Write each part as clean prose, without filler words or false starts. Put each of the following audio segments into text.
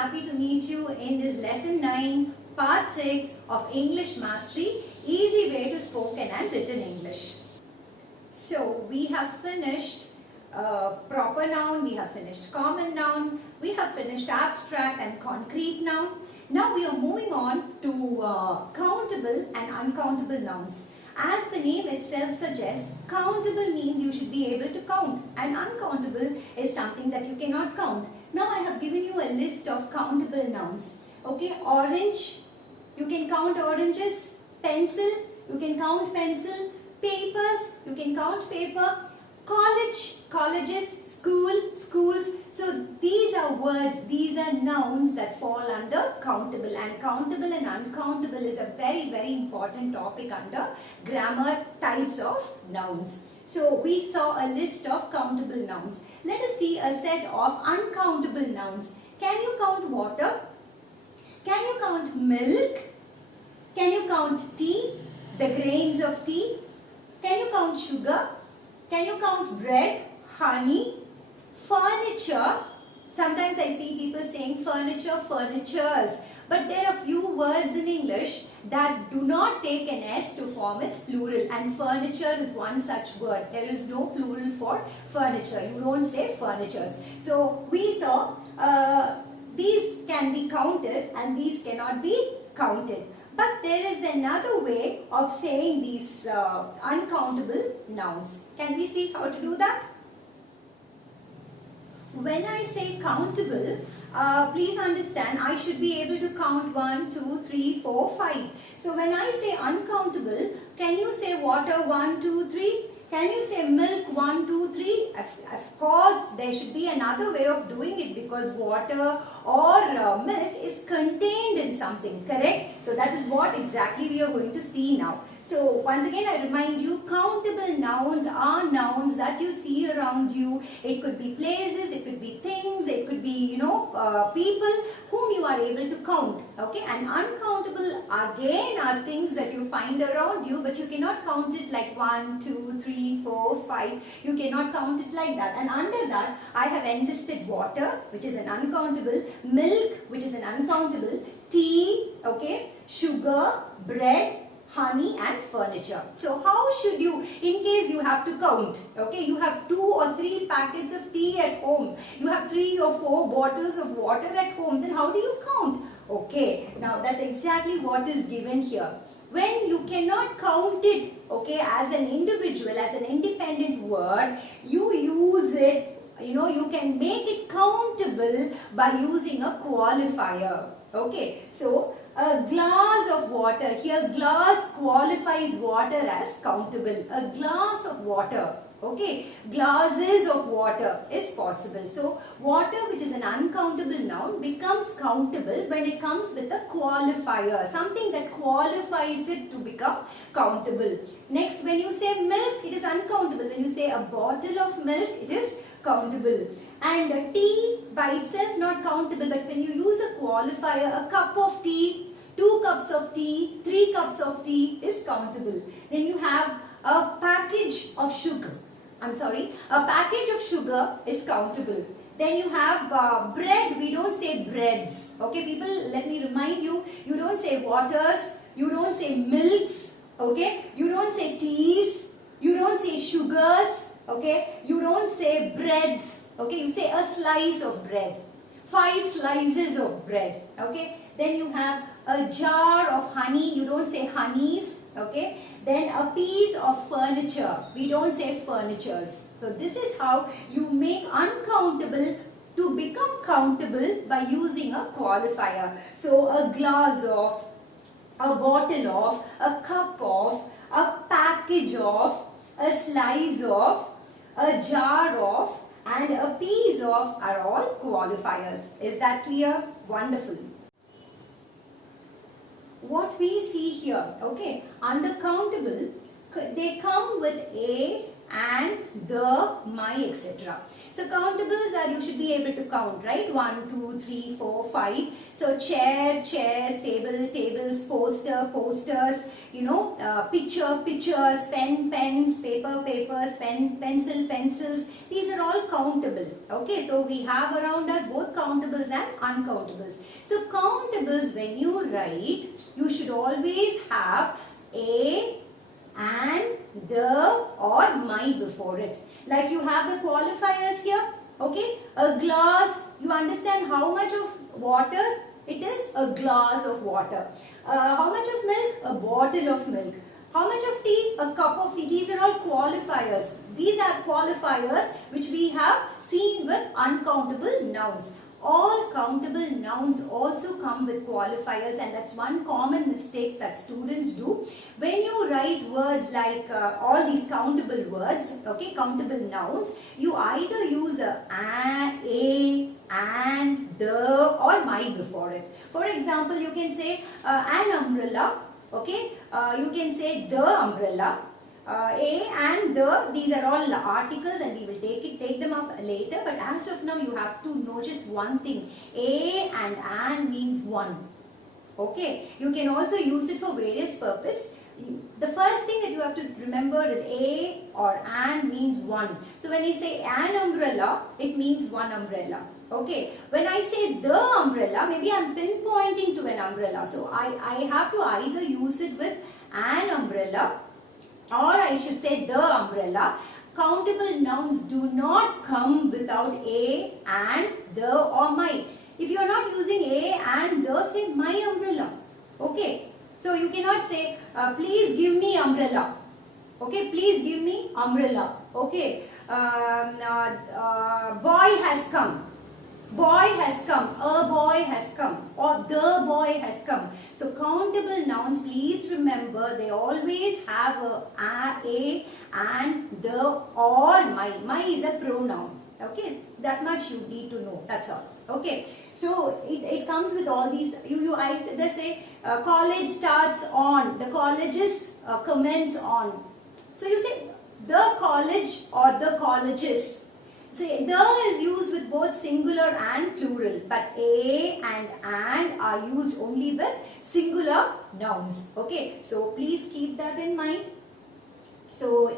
happy to meet you in this lesson 9, part 6 of English Mastery, Easy Way to Spoken and Written English. So, we have finished proper noun, we have finished common noun, we have finished abstract and concrete noun. Now we are moving on to countable and uncountable nouns. As the name itself suggests, countable means you should be able to count, and uncountable is something that you cannot count. Now I have given you a list of countable nouns. Okay, orange, you can count oranges. Pencil, you can count pencil. Papers, you can count paper. College, colleges. School, schools. So these are words, these are nouns that fall under countable, and countable and uncountable is a very, very important topic under grammar types of nouns. So we saw a list of countable nouns. Let us see a set of uncountable nouns. Can you count water? Can you count milk? Can you count tea? The grains of tea? Can you count sugar? Can you count bread, honey, furniture? Sometimes I see people saying furniture, furnitures. But there are few words in English that do not take an S to form its plural, and furniture is one such word. There is no plural for furniture. You don't say furnitures. So we saw these can be counted and these cannot be counted. But there is another way of saying these uncountable nouns. Can we see how to do that? When I say countable, please understand I should be able to count 1, 2, 3, 4, 5. So when I say uncountable, can you say water 1, 2, 3? Can you say milk 1, 2, 3? Of course, there should be another way of doing it, because water or milk is contained in something, correct? So that is what exactly we are going to see now. So once again I remind you, countable nouns are nouns that you see around you. It could be places, it could be things, it could be people whom you are able to count. Okay, and uncountable again are things that you find around you, but you cannot count it like 1, 2, 3, 4, 5. You cannot count it like that. And under that I have enlisted water, which is an uncountable, milk, which is an uncountable, tea, okay, sugar, bread, honey, and furniture. So how should you, in case you have to count, okay, you have 2 or 3 packets of tea at home, you have 3 or 4 bottles of water at home, then how do you count? Okay, now that's exactly what is given here. When you cannot count it, okay, as an individual, as an independent word, you use it, you can make it countable by using a qualifier. Okay, so a glass of water, here glass qualifies water as countable. A glass of water, okay, glasses of water is possible. So water, which is an uncountable noun, becomes countable when it comes with a qualifier, something that qualifies it to become countable. Next, when you say milk, it is uncountable. When you say a bottle of milk, it is countable. And tea by itself not countable, but when you use a qualifier, a cup of tea, 2 cups of tea, 3 cups of tea is countable. Then you have a package of sugar. A package of sugar is countable. Then you have bread. We don't say breads. Okay, people, let me remind you, you don't say waters, you don't say milks, okay, you don't say teas, you don't say sugars, okay, you don't say breads, okay, you say a slice of bread, 5 slices of bread, okay. Then you have a jar of honey, you don't say honeys, okay. Then a piece of furniture, we don't say furnitures. So this is how you make uncountable to become countable by using a qualifier. So a glass of, a bottle of, a cup of, a package of, a slice of, a jar of, and a piece of are all qualifiers. Is that clear? Wonderful. What we see here, okay, under countable, they come with A and the, my, etc. So countables are, you should be able to count, right? 1, 2, 3, 4, 5. So chair, chairs, table, tables, poster, posters, you know, picture, pictures, pen, pens, paper, papers, pen, pencil, pencils. These are all countable. Okay, so we have around us both countables and uncountables. So countables, when you write, you should always have a, and, the, or my before it. Like you have the qualifiers here. Okay, a glass, you understand how much of water it is? A glass of water. How much of milk? A bottle of milk. How much of tea? A cup of tea. These are all qualifiers. These are qualifiers which we have seen with uncountable nouns. All countable nouns also come with qualifiers, and that's one common mistake that students do. When you write words like all these countable words, okay, countable nouns, you either use a, and, the, or my before it. For example, you can say an umbrella, okay, you can say the umbrella. A and the, these are all articles, and we will take them up later, but as of now you have to know just one thing. A and an means one. Okay, you can also use it for various purpose. The first thing that you have to remember is a or an means one. So when I say an umbrella, it means one umbrella. Okay, when I say the umbrella, maybe I am pinpointing to an umbrella. So I have to either use it with an umbrella, or I should say the umbrella. Countable nouns do not come without a, and, the, or my. If you are not using a and the, say my umbrella. Okay. So you cannot say please give me umbrella. Okay. Please give me umbrella. Okay. Boy has come. Boy has come, a boy has come, or the boy has come. So countable nouns, please remember, they always have a, and, the, or my. My is a pronoun. Okay, that much you need to know. That's all. Okay, so it comes with all these. They say college starts on. The colleges commence on. So you say the college or the colleges. Say the is used with both singular and plural, but a and an are used only with singular nouns. Okay, so please keep that in mind. So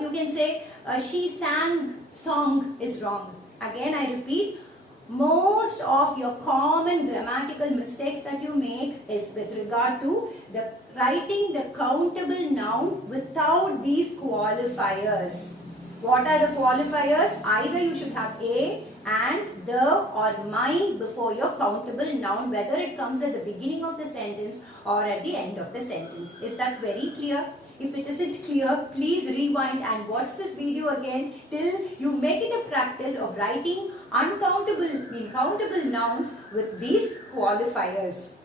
you can say she sang song is wrong. Again I repeat, most of your common grammatical mistakes that you make is with regard to the writing the countable noun without these qualifiers. What are the qualifiers? Either you should have a, and, the, or my before your countable noun, whether it comes at the beginning of the sentence or at the end of the sentence. Is that very clear? If it isn't clear, please rewind and watch this video again till you make it a practice of writing countable nouns with these qualifiers.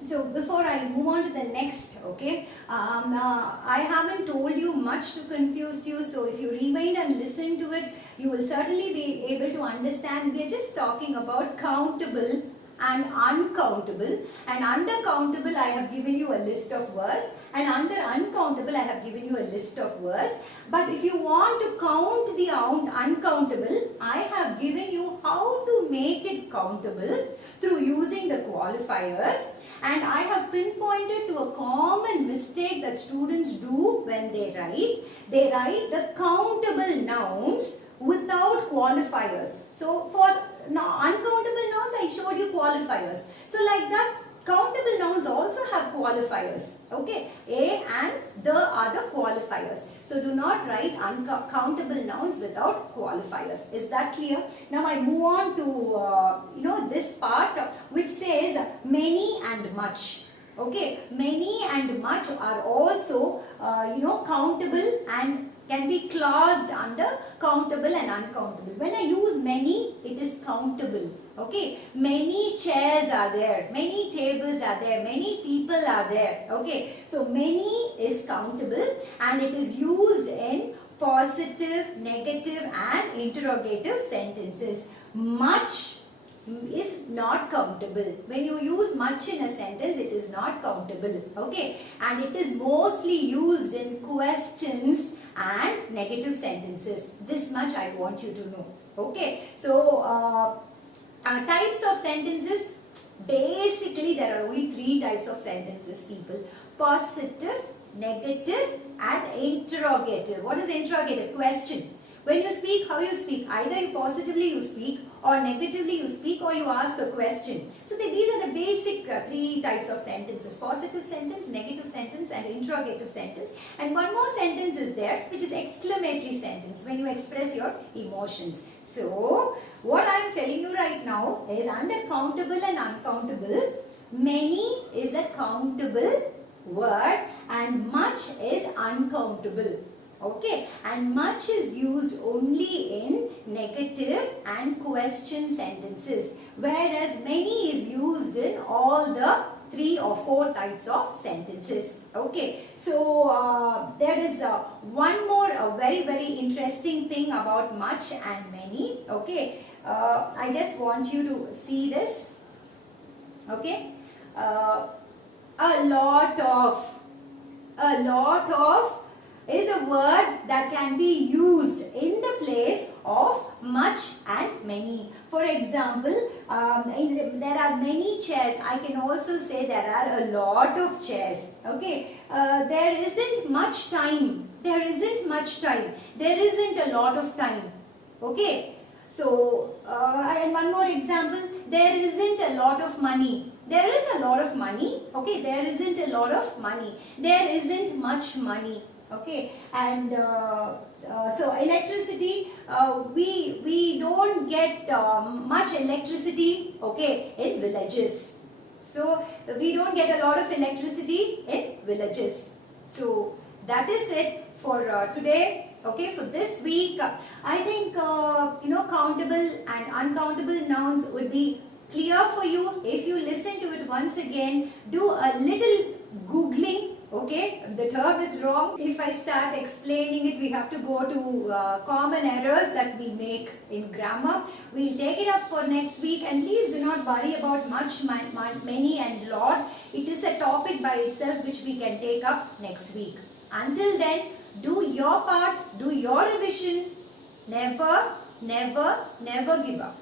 So before I move on to the next, okay, I haven't told you much to confuse you. So if you rewind and listen to it, you will certainly be able to understand. We are just talking about countable and uncountable. And under countable, I have given you a list of words. And under uncountable, I have given you a list of words. But if you want to count the uncountable, I have given you how to make it countable through using the qualifiers. And I have pinpointed to a common mistake that students do when they write. They write the countable nouns without qualifiers. So for uncountable nouns, I showed you qualifiers. So like that, countable nouns also have qualifiers. Okay, a and the are the qualifiers. So do not write uncountable nouns without qualifiers. Is that clear? Now I move on to this part which says many and much. Okay, many and much are also countable and can be classed under countable and uncountable. When I use many, it is countable. Okay, many chairs are there, many tables are there, many people are there. Okay, so many is countable and it is used in positive, negative and interrogative sentences. Much is not countable. When you use much in a sentence, it is not countable. Okay, and it is mostly used in questions and negative sentences. This much I want you to know. Okay, so types of sentences. Basically, there are only 3 types of sentences, people. Positive, negative and interrogative. What is interrogative? Question. When you speak, how you speak? Either you positively you speak, or negatively you speak, or you ask a question. So these are the basic 3 types of sentences. Positive sentence, negative sentence and interrogative sentence. And one more sentence is there, which is exclamatory sentence, when you express your emotions. So what I am telling you right now is under countable and uncountable, many is a countable word and much is uncountable. Okay, and much is used only in negative and question sentences, whereas many is used in all the 3 or 4 types of sentences. Okay, so there is one more very interesting thing about much and many. Okay, I just want you to see this. Okay, a lot of is a word that can be used in the place of much and many. For example, there are many chairs. I can also say there are a lot of chairs. Okay, there isn't much time. There isn't much time. There isn't a lot of time. Okay, so and one more example, there isn't a lot of money. There is a lot of money. Okay, there isn't a lot of money. There isn't much money. Okay, and so electricity, we don't get much electricity, okay, in villages. So we don't get a lot of electricity in villages. So that is it for today. Okay, for this week, I think countable and uncountable nouns would be clear for you. If you listen to it once again, do a little googling. Okay, the term is wrong. If I start explaining it, we have to go to common errors that we make in grammar. We'll take it up for next week, and please do not worry about much, many and lot. It is a topic by itself which we can take up next week. Until then, do your part, do your revision. Never give up.